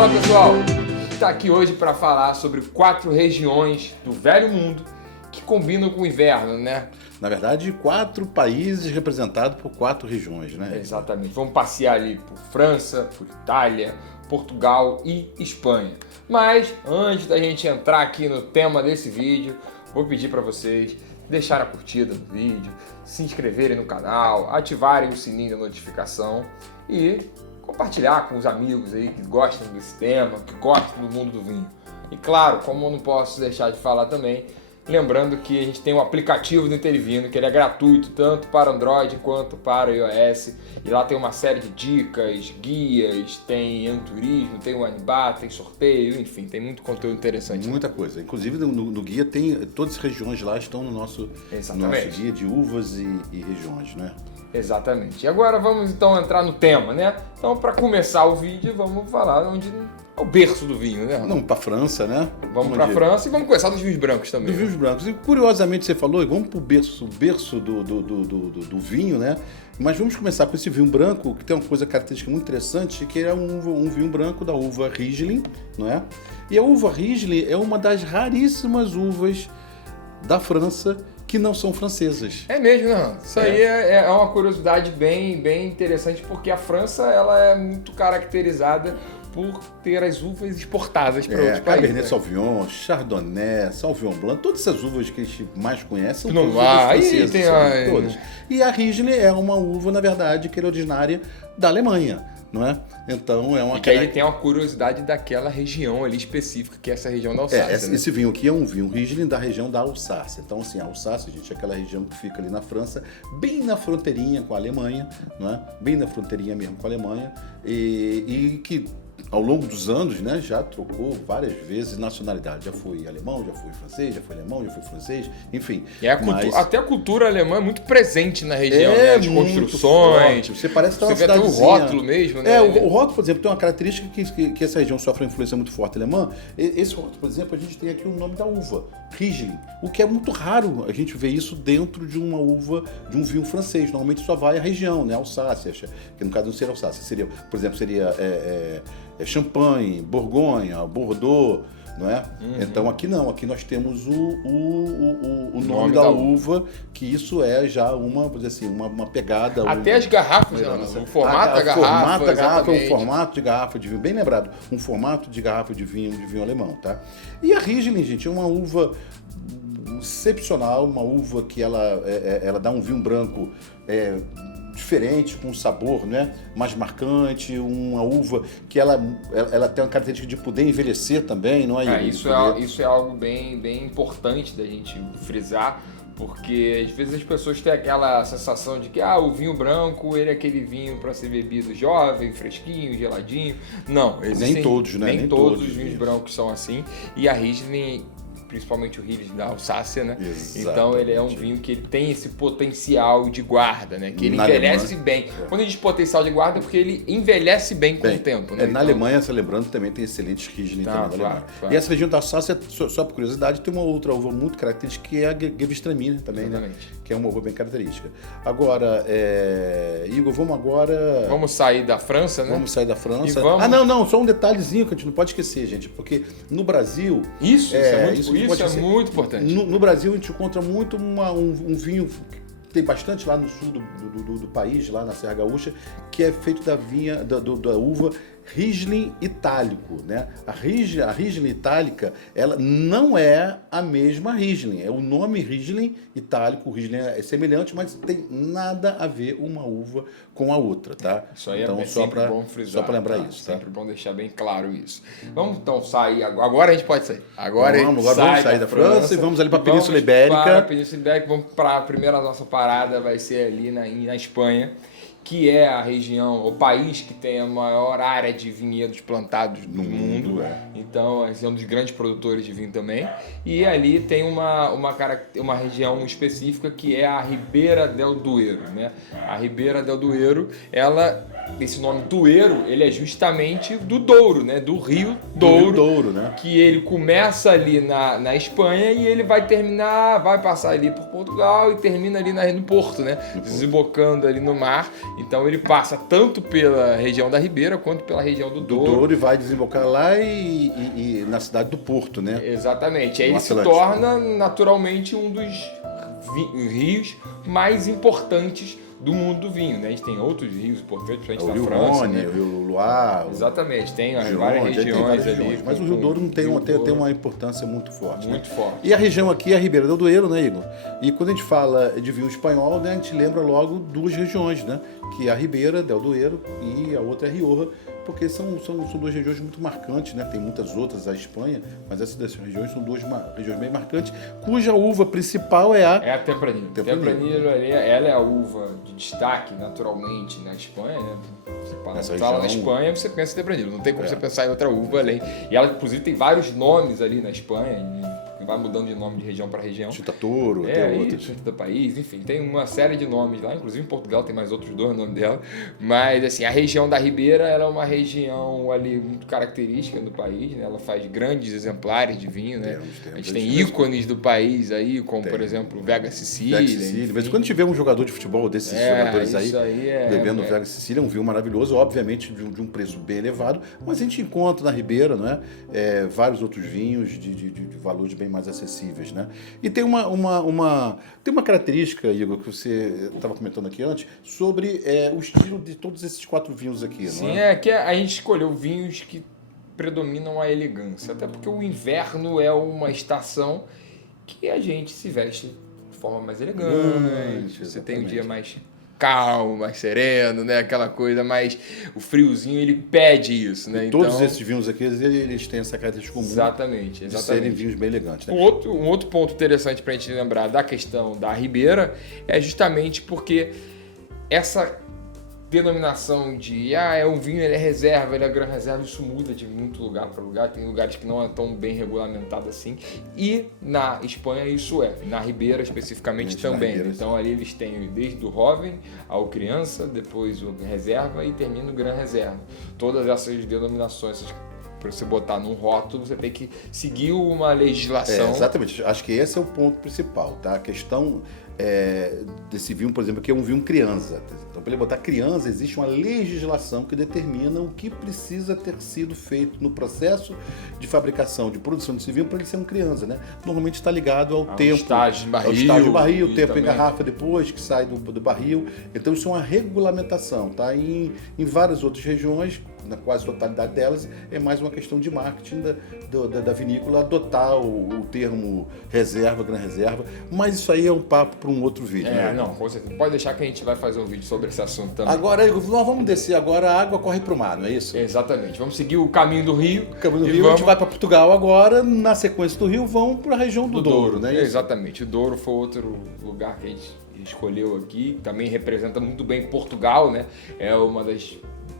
Fala pessoal, a gente está aqui hoje para falar sobre 4 regiões do Velho Mundo que combinam com o inverno, né? Na verdade, 4 países representados por 4 regiões, né? Exatamente. Vamos passear ali por França, por Itália, Portugal e Espanha. Mas antes da gente entrar aqui no tema desse vídeo, vou pedir para vocês deixarem a curtida no vídeo, se inscreverem no canal, ativarem o sininho da notificação e compartilhar com os amigos aí que gostam desse tema, que gostam do mundo do vinho. E claro, como eu não posso deixar de falar também, lembrando que a gente tem um aplicativo do Intervino, que ele é gratuito tanto para Android quanto para iOS. E lá tem uma série de dicas, guias, tem turismo, tem wine bar, tem sorteio, enfim, tem muito conteúdo interessante. Muita coisa. Inclusive no guia tem todas as regiões lá estão no nosso guia de uvas e regiões, né? Exatamente. E agora vamos então entrar no tema, né? Então, para começar o vídeo, vamos falar onde é o berço do vinho, né? Vamos para a França, né? Vamos para a França e vamos começar dos vinhos brancos também. Dos vinhos brancos. E curiosamente você falou, vamos para o berço do vinho, né? Mas vamos começar com esse vinho branco, que tem uma coisa característica muito interessante, que é um vinho branco da uva Riesling, não é? E a uva Riesling é uma das raríssimas uvas da França que não são francesas. É mesmo, não. Isso aí é uma curiosidade bem interessante, porque a França ela é muito caracterizada por ter as uvas exportadas para outros países. Cabernet Sauvignon, Chardonnay, Sauvignon Blanc, todas essas uvas que a gente mais conhece são todas francesas. Tem todas. E a Riesling é uma uva, na verdade, que é originária da Alemanha, não é? Então é uma... E que aí ele tem uma curiosidade daquela região ali específica, que é essa região da Alsácia. Esse vinho aqui é um vinho Riesling da região da Alsácia. Então, assim, a Alsácia, gente, é aquela região que fica ali na França, bem na fronteirinha com a Alemanha, não é? Bem na fronteirinha mesmo com a Alemanha, e que ao longo dos anos, né, já trocou várias vezes nacionalidade. Já foi alemão, já foi francês, já foi alemão, já foi francês, enfim. E até a cultura alemã é muito presente na região, né? As construções. Forte. Você parece que você vê até o rótulo mesmo, né? O rótulo, por exemplo, tem uma característica que essa região sofre uma influência muito forte alemã. Esse rótulo, por exemplo, a gente tem aqui o nome da uva, Riesling, o que é muito raro a gente ver isso dentro de uma uva, de um vinho francês. Normalmente só vai a região, né? Alsácia, que no caso não seria Alsácia, seria, por exemplo, Champagne, Borgonha, Bordeaux, não é? Uhum. Então aqui não, aqui nós temos o nome da uva, que isso é já uma pegada. Até as garrafas, o formato da garrafa. É um formato de garrafa de vinho, bem lembrado, um formato de garrafa de vinho alemão, tá? E a Riesling, gente, é uma uva excepcional, uma uva que ela dá um vinho branco diferente, com um sabor, né, mais marcante, uma uva que ela tem uma característica de poder envelhecer também, não é? Isso é algo bem importante da gente frisar, porque às vezes as pessoas têm aquela sensação de que o vinho branco ele é aquele vinho para ser bebido jovem, fresquinho, geladinho. Não, nem todos, né? Nem todos os vinhos brancos são assim, e a Riesling, principalmente o Riesling da Alsácia, né? Exatamente. Então ele é um vinho que ele tem esse potencial de guarda, né? Que ele envelhece bem. Quando a gente diz potencial de guarda é porque ele envelhece bem com o tempo, né? Na Alemanha, você lembrando, também tem excelentes Riesling também da Alemanha. Claro. E essa região da Alsácia, só por curiosidade, tem uma outra uva muito característica que é a Gewürztraminer também, né? Que é uma uva bem característica. Agora, Igor, Vamos sair da França, né? Vamos sair da França. Não, só um detalhezinho que a gente não pode esquecer, gente, porque no Brasil... Isso é muito importante. No Brasil a gente encontra muito um vinho que tem bastante lá no sul do país, lá na Serra Gaúcha, que é feito da uva Riesling itálico, né? A Riesling itálica, ela não é a mesma Riesling. É o nome Riesling itálico, o Riesling é semelhante, mas tem nada a ver uma uva com a outra, tá? Isso aí então, é sempre bom frisar. Só para lembrar isso, tá? Sempre bom deixar bem claro isso. Vamos então sair, agora a gente pode sair. Agora vamos sair da França e vamos ali para a Península Ibérica. Para a Península Ibérica, vamos para a primeira nossa parada, vai ser ali na Espanha, que é a região, o país que tem a maior área de vinhedos plantados do mundo. Então, é um dos grandes produtores de vinho também. E ali tem uma região específica que é a Ribera del Duero, né? A Ribera del Duero, esse nome Duero, ele é justamente do Douro, né? Do Rio Douro, né? Que ele começa ali na Espanha e ele vai passar ali por Portugal e termina ali no Porto, né? Desembocando ali no mar. Então ele passa tanto pela região da Ribeira quanto pela região do Douro. E vai desembocar lá e na cidade do Porto, né? Exatamente. Aí No ele se Atlântico. torna naturalmente um dos rios mais importantes do mundo do vinho, né? A gente tem outros rios importantes, O principalmente na Rio França, Rhône, né? o Rio Loire, Exatamente, tem o várias Gironde, regiões tem várias ali. regiões. Mas o Rio Douro não tem uma importância muito forte. Muito né? forte. E a região aqui é a Ribeira do Douro, né, Igor? E quando a gente fala de vinho espanhol, né, a gente lembra logo duas regiões, né? Que é a Ribeira del Duero e a outra é a Rioja, porque são duas regiões muito marcantes, né? Tem muitas outras, a Espanha, mas essas duas regiões são duas regiões bem marcantes, cuja uva principal é a... É a Tempranillo. Tempranillo, ela é a uva de destaque, naturalmente, na Espanha, né? Você fala na Espanha, você pensa em Tempranillo. Não tem como você pensar em outra uva além. E ela, inclusive, tem vários nomes ali na Espanha, vai mudando de nome de região para região. Tinta Toro, até outras. Tinta do País, enfim, tem uma série de nomes lá, inclusive em Portugal tem mais outros dois nomes dela, mas assim, a região da Ribeira, ela é uma região ali muito característica do país, né? Ela faz grandes exemplares de vinho, né? A gente tem ícones do país aí, como por exemplo o Vega Sicília. Mas quando tiver um jogador de futebol desses jogadores aí bebendo Vega Sicília, é um vinho maravilhoso, obviamente de um preço bem elevado, mas a gente encontra na Ribeira, não é? Vários outros vinhos de valores bem mais acessíveis, né? E tem uma característica, Igor, que você estava comentando aqui antes, sobre o estilo de todos esses 4 vinhos aqui, não é? Sim, é que a gente escolheu vinhos que predominam a elegância, até porque o inverno é uma estação que a gente se veste de forma mais elegante, você tem um dia mais calmo, mais sereno, né? Aquela coisa mais... O friozinho, ele pede isso, né? Todos esses vinhos aqui, eles têm essa característica comum. Exatamente. De serem vinhos bem elegantes. Né? Um outro ponto interessante para a gente lembrar da questão da Ribeira é justamente porque essa denominação de é um vinho, ele é reserva, ele é gran reserva, isso muda de muito lugar para lugar, tem lugares que não é tão bem regulamentado assim, e na Espanha isso na Ribeira especificamente também, então ali eles têm desde o jovem ao criança, depois o reserva e termina o gran reserva, todas essas denominações, para você botar num rótulo, você tem que seguir uma legislação. Exatamente, acho que esse é o ponto principal, tá? A questão desse vinho, por exemplo, que é um vinho criança. Então, para ele botar criança, existe uma legislação que determina o que precisa ter sido feito no processo de fabricação, de produção desse vinho para ele ser um criança, né? Normalmente está ligado ao tempo. Estágio de barril. Ao estágio de barril, o tempo em garrafa depois que sai do barril. Então, isso é uma regulamentação, tá? Em várias outras regiões, na quase totalidade delas, é mais uma questão de marketing da vinícola adotar o termo reserva, gran reserva, mas isso aí é um papo para um outro vídeo, né? Não, com certeza. Pode deixar que a gente vai fazer um vídeo sobre esse assunto também. Agora, Igor, nós vamos descer agora, a água corre para o mar, não é isso? Exatamente. Vamos seguir o caminho do rio. A gente vai para Portugal agora, na sequência do rio, vão para a região do Douro, né? Exatamente. O Douro foi outro lugar que a gente escolheu aqui, também representa muito bem Portugal, né? É uma das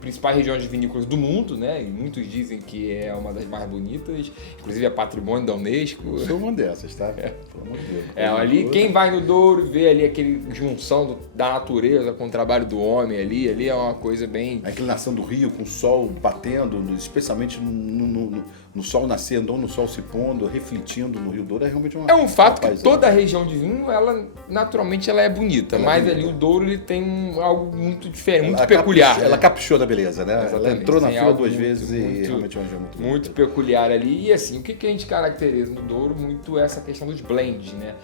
principais regiões de vinícolas do mundo, né? E muitos dizem que é uma das mais bonitas, inclusive é patrimônio da Unesco. Eu sou uma dessas, tá? Pelo amor de Deus. Ali, quem vai no Douro vê ali aquele junção da natureza com o trabalho do homem ali é uma coisa bem... A inclinação do rio com o sol batendo, especialmente no sol nascendo ou no sol se pondo, refletindo no Rio Douro, é realmente uma... É um fato que toda a região de vinho, ela naturalmente ela é bonita, mas ali o Douro ele tem algo muito diferente, muito peculiar. Ela caprichou na beleza, né? Exatamente. Ela entrou na fila 2 muito, vezes e realmente é uma região muito peculiar ali. E assim, o que a gente caracteriza no Douro muito é essa questão dos blends, né?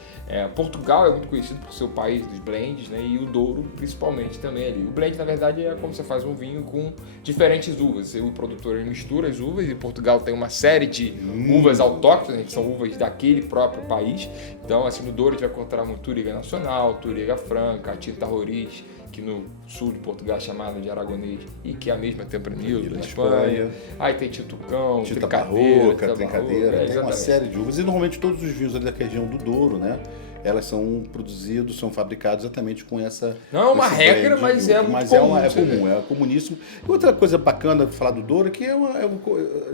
Portugal é muito conhecido por ser o país dos blends, né? E o Douro principalmente também ali. O blend, na verdade, é como você faz um vinho com diferentes uvas. O produtor mistura as uvas e Portugal tem uma série de uvas autóctones, que são uvas daquele próprio país. Então, assim, no Douro a gente vai encontrar muito Touriga Nacional, Touriga Franca, a Tinta Roriz, que no sul de Portugal é chamada de aragonês e que é a mesma Tempranillo da Espanha. Aí tem Tintucão, Tinta Trincadeira, tem uma série de uvas. E normalmente todos os vinhos ali da região do Douro, né? Elas são produzidos, são fabricados exatamente com essa... Não é uma regra, mas é muito comum. Mas é comum, é comuníssimo. E outra coisa bacana de falar do Douro é que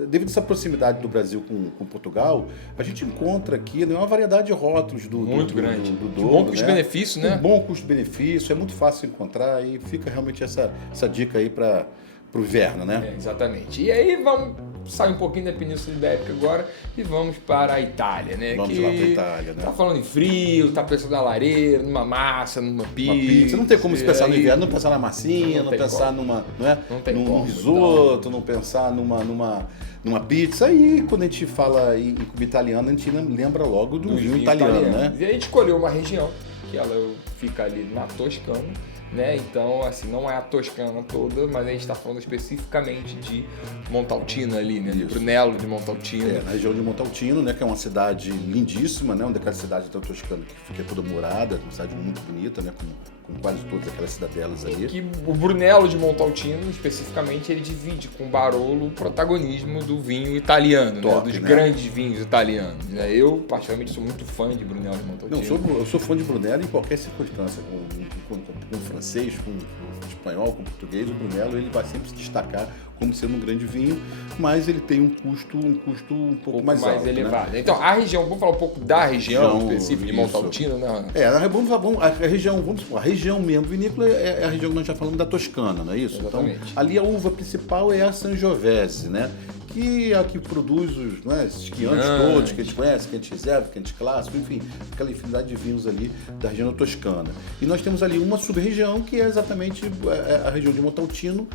devido a essa proximidade do Brasil com Portugal, a gente encontra aqui uma variedade de rótulos do grande. Do de Douro. Bom custo-benefício, né? Bom custo-benefício, é muito fácil encontrar e fica realmente essa dica aí para o inverno, né? Exatamente. E aí vamos sair um pouquinho da Península Ibérica agora e vamos para a Itália, né? Vamos lá para a Itália, né? Tá falando em frio, tá pensando na lareira, numa massa, numa pizza. Não tem como se pensar no inverno, não pensar na massinha, não pensar numa, não é? Num risoto, não pensar numa pizza. Aí quando a gente fala em comida italiana, a gente lembra logo do vinho italiano, né? E a gente escolheu uma região que ela fica ali na Toscana, né? Então, assim, não é a Toscana toda, mas a gente está falando especificamente de Montalcino ali, né? Do Brunello de Montalcino. Na região de Montalcino, né? Que é uma cidade lindíssima, né? Uma daquelas cidades da Toscana que fica toda morada, uma cidade muito bonita, né? Com quase todas aquelas cidadelas ali. Que o Brunello de Montalcino, especificamente, ele divide com o Barolo o protagonismo do vinho italiano, Top, dos né? grandes vinhos italianos. Né? Eu, particularmente, sou muito fã de Brunello de Montalcino. Não, eu sou fã de Brunello em qualquer circunstância, com francês, com espanhol, com português. O Brunello ele vai sempre se destacar como sendo um grande vinho, mas ele tem um custo um pouco mais alto, elevado. Né? Então, a região, vamos falar um pouco da região específica de Montalcino, né? A região mesmo vinícola é a região que nós já falamos da Toscana, não é isso? Exatamente. Então, ali a uva principal é a Sangiovese, né? Que é a que produz esses Chianti todos, que a gente conhece, Chianti Reserva, Chianti Clássico, enfim, aquela infinidade de vinhos ali da região da Toscana. E nós temos ali uma sub-região que é exatamente a região de Montalcino,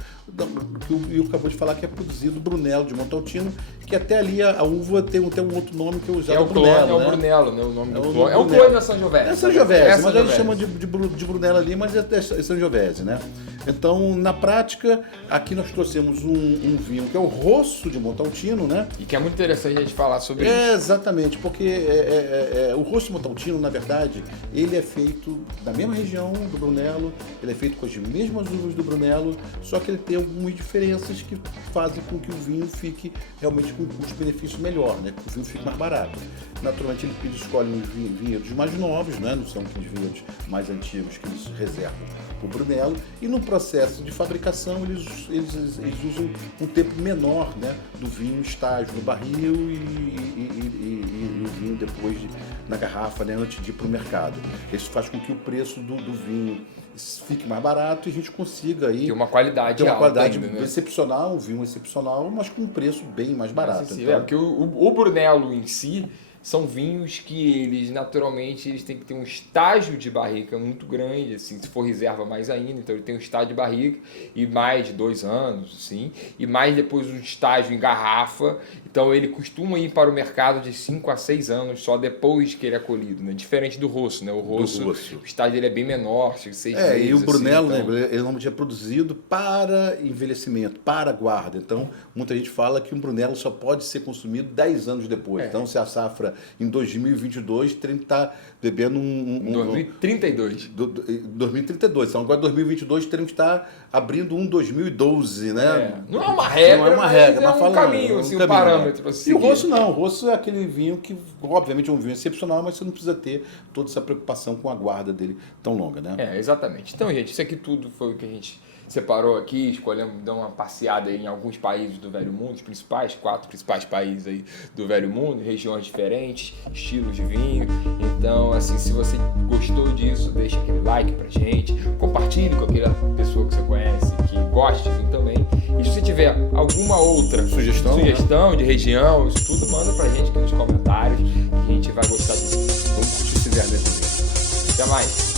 que o Will acabou de falar que é produzido Brunello de Montalcino, que até ali a uva tem um outro nome que é usado Brunello, né? É o Brunello, né? O nome do clone. É o clone da Sangiovese. É Sangiovese, mas a gente chama de Brunello ali, mas é Sangiovese, né? Então, na prática, aqui nós trouxemos um vinho que é o Rosso de Montalcino, né? E que é muito interessante a gente falar sobre isso. Exatamente, porque o Rosso de Montalcino, na verdade, ele é feito da mesma região do Brunello, ele é feito com as mesmas uvas do Brunello, só que ele tem algumas diferenças que fazem com que o vinho fique realmente com um custo-benefício melhor, né? Que o vinho fique mais barato. Naturalmente, eles escolhem os vinhedos mais novos, né? Não são aqueles vinhedos mais antigos que eles reservam para o Brunello, e no processo de fabricação eles usam um tempo menor, né, do vinho estágio no barril e o vinho depois na garrafa, né, antes de ir para o mercado. Isso faz com que o preço do vinho fique mais barato e a gente consiga aí ter uma qualidade ainda, né? Excepcional, um vinho excepcional, mas com um preço bem mais barato. Então... porque o Brunello em si são vinhos que eles naturalmente têm que ter um estágio de barrica muito grande, assim, se for reserva mais ainda, então ele tem um estágio de barrica e mais de 2 anos, assim, e mais depois um estágio em garrafa, então ele costuma ir para o mercado de 5 a 6 anos só depois que ele é colhido, né? Diferente do Rosso, né? O Rosso, o estágio dele é bem menor, 6 meses. E o Brunello, assim, então... né, ele normalmente é produzido para envelhecimento, para guarda, então muita gente fala que um Brunello só pode ser consumido 10 anos depois, então se a safra em 2022, tem que estar bebendo 2032. 2032. Então, agora em 2022, teremos que estar abrindo 2012, né? Não é uma regra, não é uma regra, mas é um caminho, assim, um parâmetro. Né? Assim, e o Rosso não. O Rosso é aquele vinho que, obviamente, é um vinho excepcional, mas você não precisa ter toda essa preocupação com a guarda dele tão longa, né? Exatamente. Então, gente, isso aqui tudo foi o que a gente separou aqui, escolhemos dar uma passeada em alguns países do Velho Mundo, os 4 principais países aí do Velho Mundo, regiões diferentes, estilos de vinho. Então, assim, se você gostou disso, deixa aquele like pra gente, compartilhe com aquela pessoa que você conhece, que gosta de vinho também. E se você tiver alguma outra sugestão de região, isso tudo manda pra gente aqui nos comentários, que a gente vai gostar disso. Vamos curtir esse verbo. Até mais!